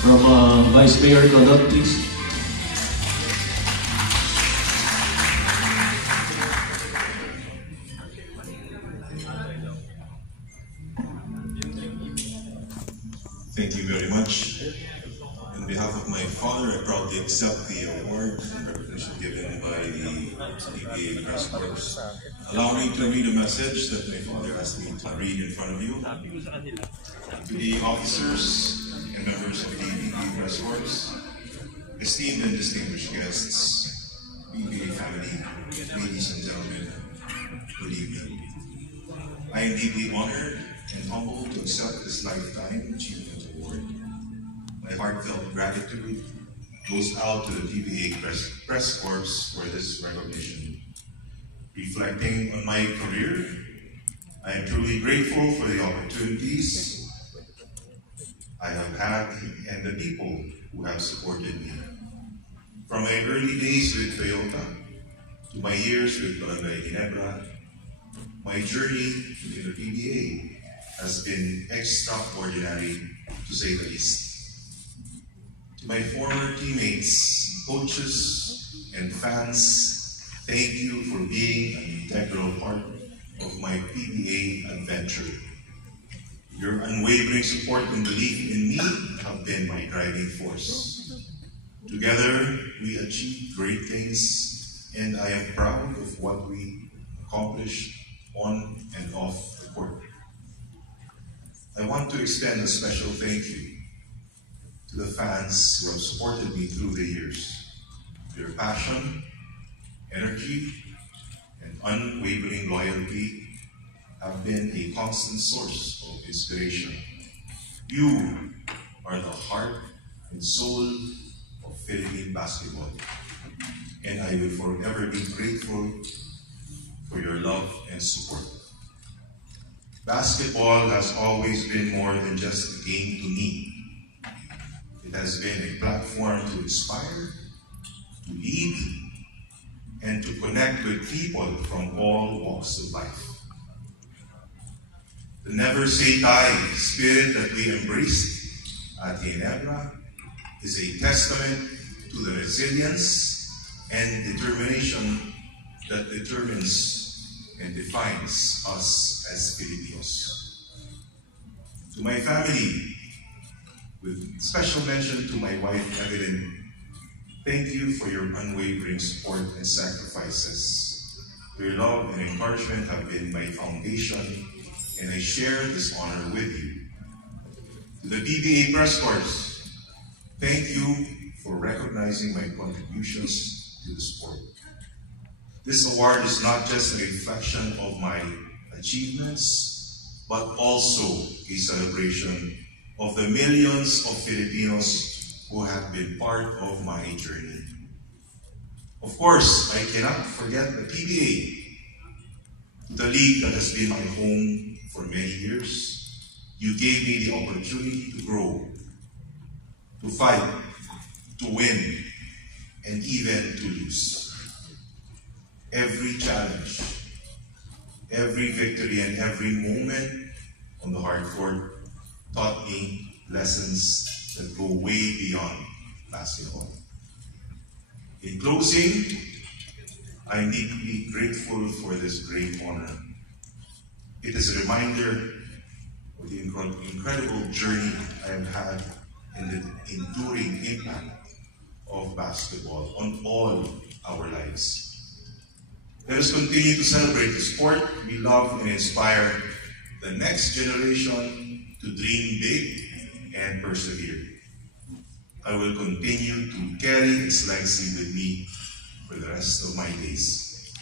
From Vice Mayor Claudette, please. Thank you very much. On behalf of my father, I proudly accept the award and recognition given by the PBA Press Corps. Allow me to read a message that my father asked me to read in front of you. To the officers and members of the PBA Press Corps, esteemed and distinguished guests, PBA family, ladies and gentlemen, good evening. I am deeply honored and humbled to accept this Lifetime Achievement Award. My heartfelt gratitude goes out to the PBA Press Corps for this recognition. Reflecting on my career, I am truly grateful for the opportunities I have had and the people who have supported me. From my early days with Toyota to my years with Barangay Ginebra, my journey within the PBA has been extraordinary, to say the least. To my former teammates, coaches, and fans, thank you for being an integral part of my PBA adventure. Your unwavering support and belief in me have been my driving force. Together, we achieved great things, and I am proud of what we accomplished on and off the court. I want to extend a special thank you to the fans who have supported me through the years. Their passion, energy, and unwavering loyalty have been a constant source of inspiration. You are the heart and soul of Philippine basketball, and I will forever be grateful for your love and support. Basketball has always been more than just a game to me. It has been a platform to inspire, to lead, and to connect with people from all walks of life. The never say die spirit that we embraced at Ginebra is a testament to the resilience and determination that determines and defines us as Filipinos. To my family, with special mention to my wife, Evelyn, thank you for your unwavering support and sacrifices. Your love and encouragement have been my foundation, and I share this honor with you. To the PBA Press Corps, thank you for recognizing my contributions to the sport. This award is not just a reflection of my achievements, but also a celebration of the millions of Filipinos who have been part of my journey. Of course, I cannot forget the PBA, the league that has been my home for many years. You gave me the opportunity to grow, to fight, to win, and even to lose. Every challenge, every victory, and every moment on the hard court taught me lessons that go way beyond basketball. In closing, I am deeply grateful for this great honor. It is a reminder of the incredible journey I have had and the enduring impact of basketball on all our lives. Let us continue to celebrate the sport we love and inspire the next generation to dream big and persevere. I will continue to carry its legacy with me for the rest of my days.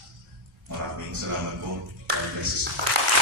Maraming salamat po. God bless us.